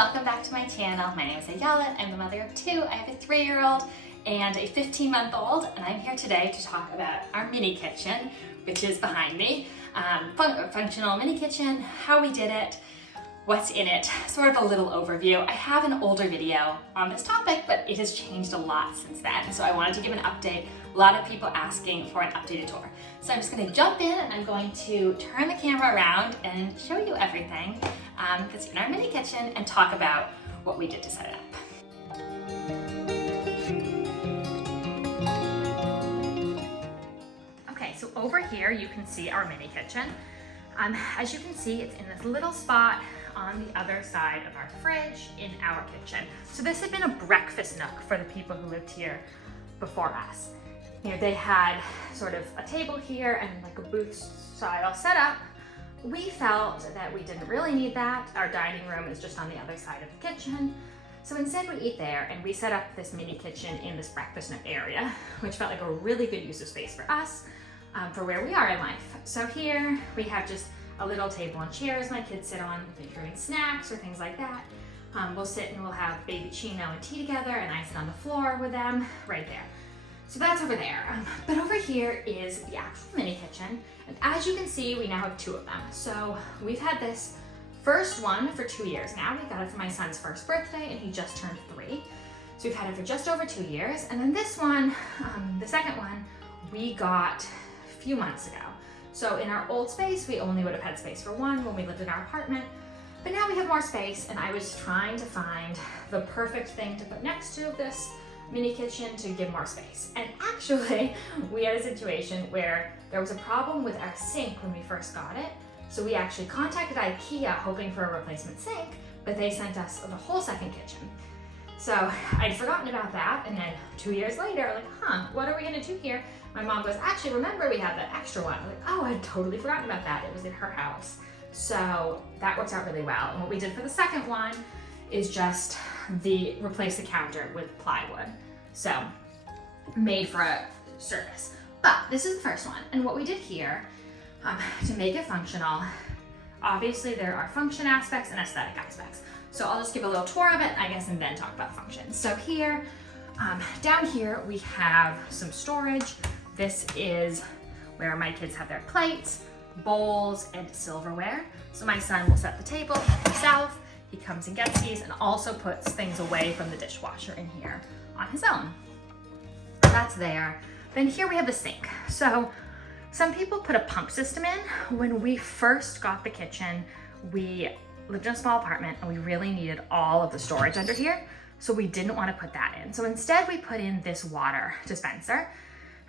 welcome back to my channel. My name is Ayala. I'm the mother of two. I have a 3-year-old and a 15-month-old, and I'm here today to talk about our mini kitchen, which is behind me. Functional mini kitchen, how we did it, what's in it, sort of a little overview. I have an older video on this topic, but it has changed a lot since then, so I wanted to give an update. A lot of people asking for an updated tour. So I'm just gonna jump in and I'm going to turn the camera around and show you everything that's in our mini kitchen and talk about what we did to set it up. Okay, so over here you can see our mini kitchen. As you can see, it's in this little spot on the other side of our fridge in our kitchen. So this had been a breakfast nook for the people who lived here before us. You know, they had sort of a table here and like a booth style setup. We felt that we didn't really need that. Our dining room is just on the other side of the kitchen. So instead we eat there, and we set up this mini kitchen in this breakfast nook area, which felt like a really good use of space for us, for where we are in life. So here we have just a little table and chairs my kids sit on if they're doing snacks or things like that. We'll sit and we'll have baby Chino and tea together, and I sit on the floor with them right there. So that's over there. But over here is the actual mini kitchen. And as you can see, we now have 2 of them. So we've had this first one for 2 years now. We got it for my son's first birthday and he just turned 3. So we've had it for just over 2 years. And then this one, the second one, we got a few months ago. So in our old space, we only would have had space for one when we lived in our apartment. But now we have more space, and I was trying to find the perfect thing to put next to this mini kitchen to give more space. And actually, we had a situation where there was a problem with our sink when we first got it. So we actually contacted IKEA hoping for a replacement sink, but they sent us the whole second kitchen. So I'd forgotten about that, and then 2 years later, like, what are we gonna do here? My mom goes, actually, remember we had that extra one. I'm like, oh, I'd totally forgotten about that. It was in her house. So that works out really well. And what we did for the second one is just replace the counter with plywood. So made for a surface. But this is the first one. And what we did here, to make it functional, obviously there are function aspects and aesthetic aspects. So I'll just give a little tour of it, I guess, and then talk about functions. So here, down here, we have some storage. This is where my kids have their plates, bowls, and silverware. So my son will set the table himself. He comes and gets these and also puts things away from the dishwasher in here on his own. That's there. Then here we have the sink. So some people put a pump system in. When we first got the kitchen, we lived in a small apartment and we really needed all of the storage under here. So we didn't want to put that in. So instead we put in this water dispenser.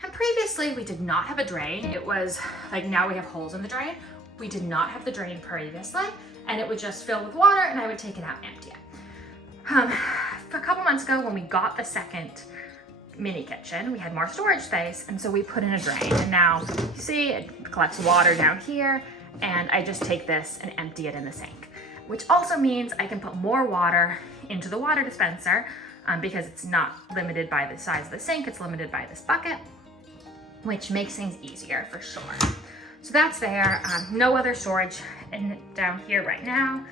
And previously we did not have a drain. It was like, now we have holes in the drain. We did not have the drain previously, and it would just fill with water and I would take it out and empty it. A couple months ago when we got the second mini kitchen, we had more storage space, and so we put in a drain. And now you see it collects water down here, and I just take this and empty it in the sink, which also means I can put more water into the water dispenser because it's not limited by the size of the sink, it's limited by this bucket, which makes things easier for sure. So that's there. No other storage down here right now,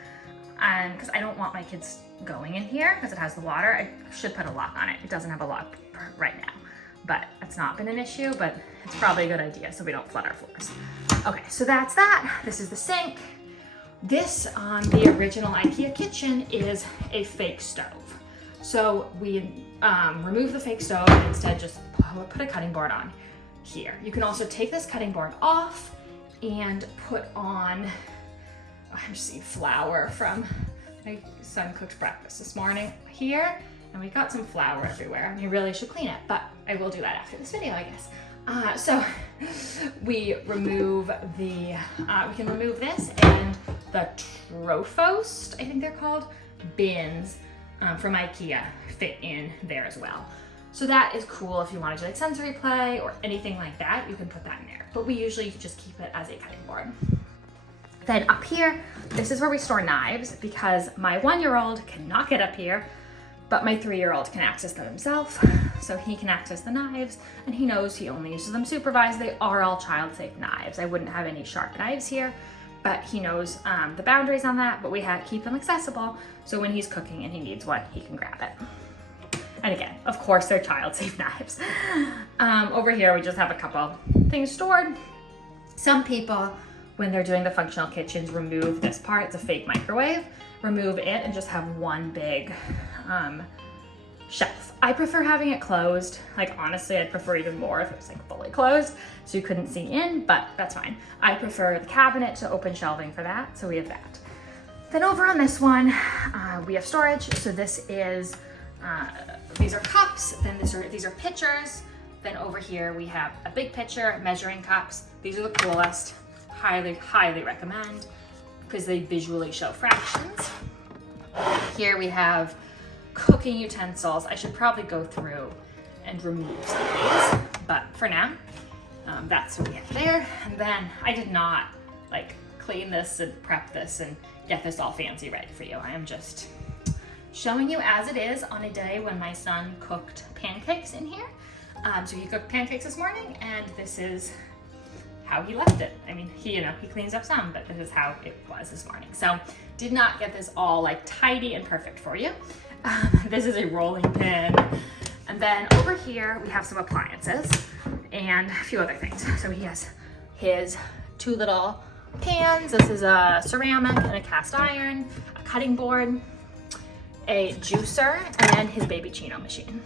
because I don't want my kids going in here because it has the water. I should put a lock on it. It doesn't have a lock right now, but it's not been an issue, but it's probably a good idea so we don't flood our floors. Okay, so that's that. This is the sink. This on the original IKEA kitchen is a fake stove. So we removed the fake stove and instead just put a cutting board on here. You can also take this cutting board off and put on, I'm just seeing flour from my son cooked breakfast this morning here, and we got some flour everywhere. And you really should clean it, but I will do that after this video, I guess. So we remove we can remove this, and the Trofost, I think they're called, bins from IKEA fit in there as well. So that is cool if you want to do like sensory play or anything like that, you can put that in there. But we usually just keep it as a cutting board. Then up here, this is where we store knives because my 1-year-old cannot get up here, but my 3-year-old can access them himself. So he can access the knives, and he knows he only uses them supervised. They are all child-safe knives. I wouldn't have any sharp knives here but he knows the boundaries on that, but we keep them accessible. So when he's cooking and he needs one, he can grab it. And again, of course, they're child-safe knives. Over here, we just have a couple things stored. Some people, when they're doing the functional kitchens, remove this part. It's a fake microwave. Remove it and just have one big shelf. I prefer having it closed. Like, honestly, I'd prefer even more if it was like fully closed so you couldn't see in, but that's fine. I prefer the cabinet to open shelving for that, so we have that. Then over on this one, we have storage. So this is, these are cups, then these are pitchers. Then over here we have a big pitcher, measuring cups. These are the coolest. Highly, highly recommend because they visually show fractions. Here we have cooking utensils. I should probably go through and remove some of these, but for now, that's what we have there. And then I did not like clean this and prep this and get this all fancy ready for you. I am just showing you as it is on a day when my son cooked pancakes in here. So he cooked pancakes this morning, and this is how he left it. I mean, he cleans up some, but this is how it was this morning. So did not get this all like tidy and perfect for you. This is a rolling pin. And then over here, we have some appliances and a few other things. So he has his two little pans. This is a ceramic and a cast iron, a cutting board, a juicer, and then his baby Chino machine.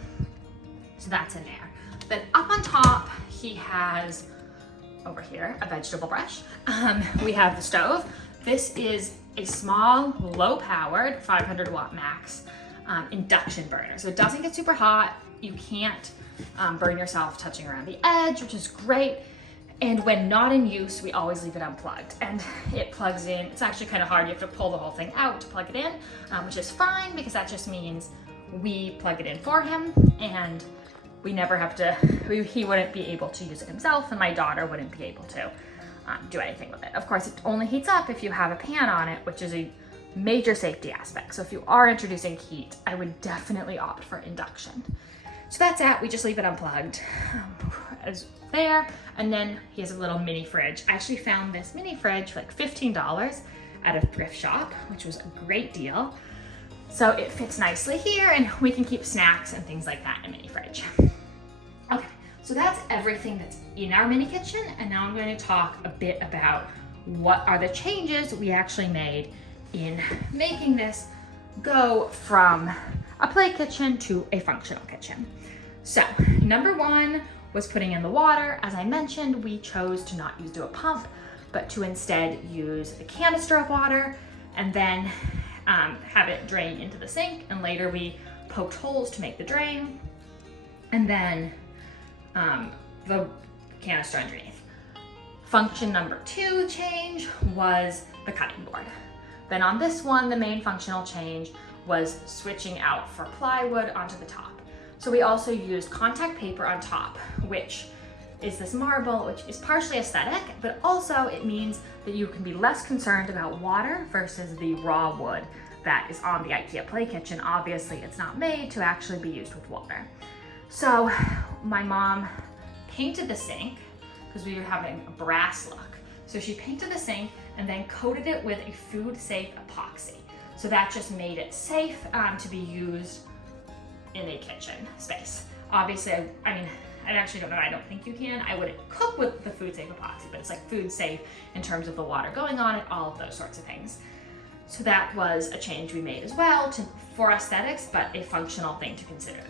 So that's in there. Then up on top, he has, over here, a vegetable brush. We have the stove. This is a small, low-powered, 500 watt max induction burner. So it doesn't get super hot. You can't burn yourself touching around the edge, which is great. And when not in use, we always leave it unplugged. And it plugs in. It's actually kind of hard. You have to pull the whole thing out to plug it in, which is fine because that just means we plug it in for him, and we never have to, he wouldn't be able to use it himself, and my daughter wouldn't be able to do anything with it. Of course, it only heats up if you have a pan on it, which is a major safety aspect. So if you are introducing heat, I would definitely opt for induction. So that's it, we just leave it unplugged as there. And then he has a little mini fridge. I actually found this mini fridge for like $15 at a thrift shop, which was a great deal. So it fits nicely here, and we can keep snacks and things like that in a mini fridge. Okay, so that's everything that's in our mini kitchen, and now I'm going to talk a bit about what are the changes we actually made in making this go from a play kitchen to a functional kitchen. So number one was putting in the water. As I mentioned, we chose to not do a pump, but to instead use a canister of water and then have it drain into the sink. And later we poked holes to make the drain, and then the canister underneath. Function number two change was the cutting board. Then on this one, the main functional change was switching out for plywood onto the top. So we also used contact paper on top, which is this marble, which is partially aesthetic, but also it means that you can be less concerned about water versus the raw wood that is on the IKEA play kitchen. Obviously, it's not made to actually be used with water. So my mom painted the sink because we were having a brass look. So she painted the sink and then coated it with a food-safe epoxy. So that just made it safe to be used in a kitchen space. Obviously, I mean, I actually don't know, I don't think you can. I wouldn't cook with the food-safe epoxy, but it's like food-safe in terms of the water going on it, all of those sorts of things. So that was a change we made as well for aesthetics, but a functional thing to consider.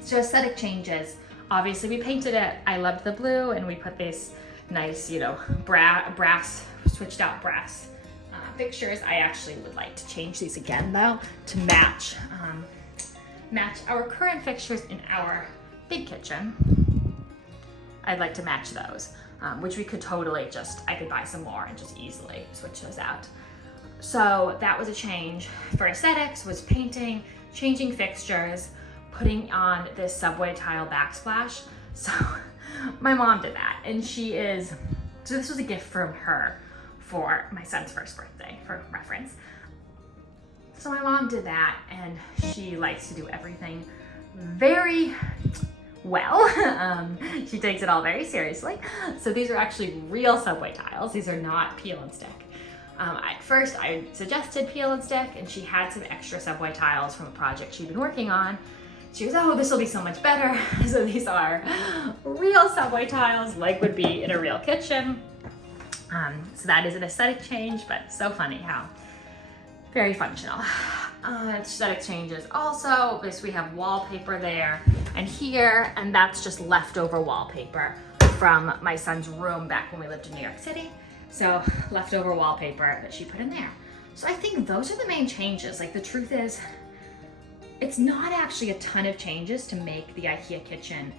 So aesthetic changes, obviously we painted it. I loved the blue, and we put this nice, brass, switched out brass fixtures. I actually would like to change these again though to match our current fixtures in our big kitchen. I'd like to match those, which we could totally I could buy some more and just easily switch those out. So that was a change. For aesthetics was painting, changing fixtures, putting on this subway tile backsplash. So my mom did that, and so this was a gift from her for my son's first birthday, for reference. So my mom did that, and she likes to do everything very well. She takes it all very seriously. So these are actually real subway tiles. These are not peel and stick. At first I suggested peel and stick, and she had some extra subway tiles from a project she'd been working on. She goes, oh, this will be so much better. So these are real subway tiles like would be in a real kitchen. So that is an aesthetic change, but so funny how very functional. Aesthetic changes also, we have wallpaper there and here, and that's just leftover wallpaper from my son's room back when we lived in New York City. So leftover wallpaper that she put in there. So I think those are the main changes. Like, the truth is, it's not actually a ton of changes to make the IKEA kitchen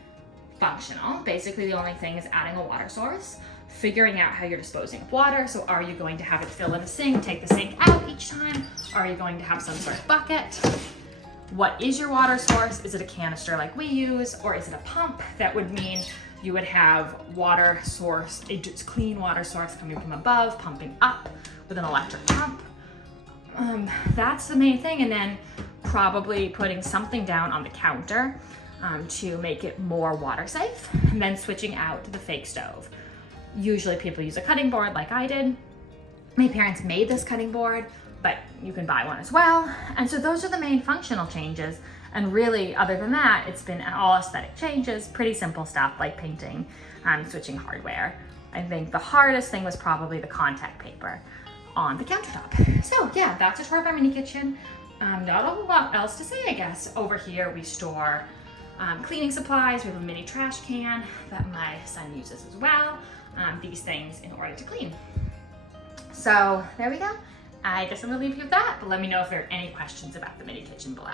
functional. Basically, the only thing is adding a water source, figuring out how you're disposing of water. So are you going to have it fill in a sink, take the sink out each time? Are you going to have some sort of bucket? What is your water source? Is it a canister like we use, or is it a pump? That would mean you would have water source, a clean water source coming from above, pumping up with an electric pump. That's the main thing. And then probably putting something down on the counter to make it more water safe, and then switching out to the fake stove. Usually people use a cutting board like I did. My parents made this cutting board, but you can buy one as well. And so those are the main functional changes. And really, other than that, it's been all aesthetic changes, pretty simple stuff like painting and switching hardware. I think the hardest thing was probably the contact paper on the countertop. So yeah, that's a tour of our mini kitchen. Not a whole lot else to say, I guess. Over here we store cleaning supplies. We have a mini trash can that my son uses as well. These things in order to clean. So there we go. I guess I'm gonna leave you with that, but let me know if there are any questions about the mini kitchen below.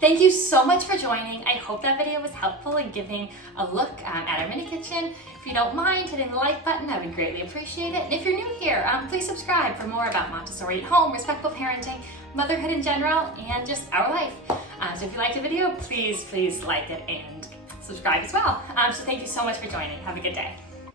Thank you so much for joining. I hope that video was helpful in giving a look at our mini kitchen. If you don't mind hitting the like button, I would greatly appreciate it. And if you're new here, please subscribe for more about Montessori at home, respectful parenting, motherhood in general, and just our life. So if you liked the video, please like it and subscribe as well. So thank you so much for joining. Have a good day.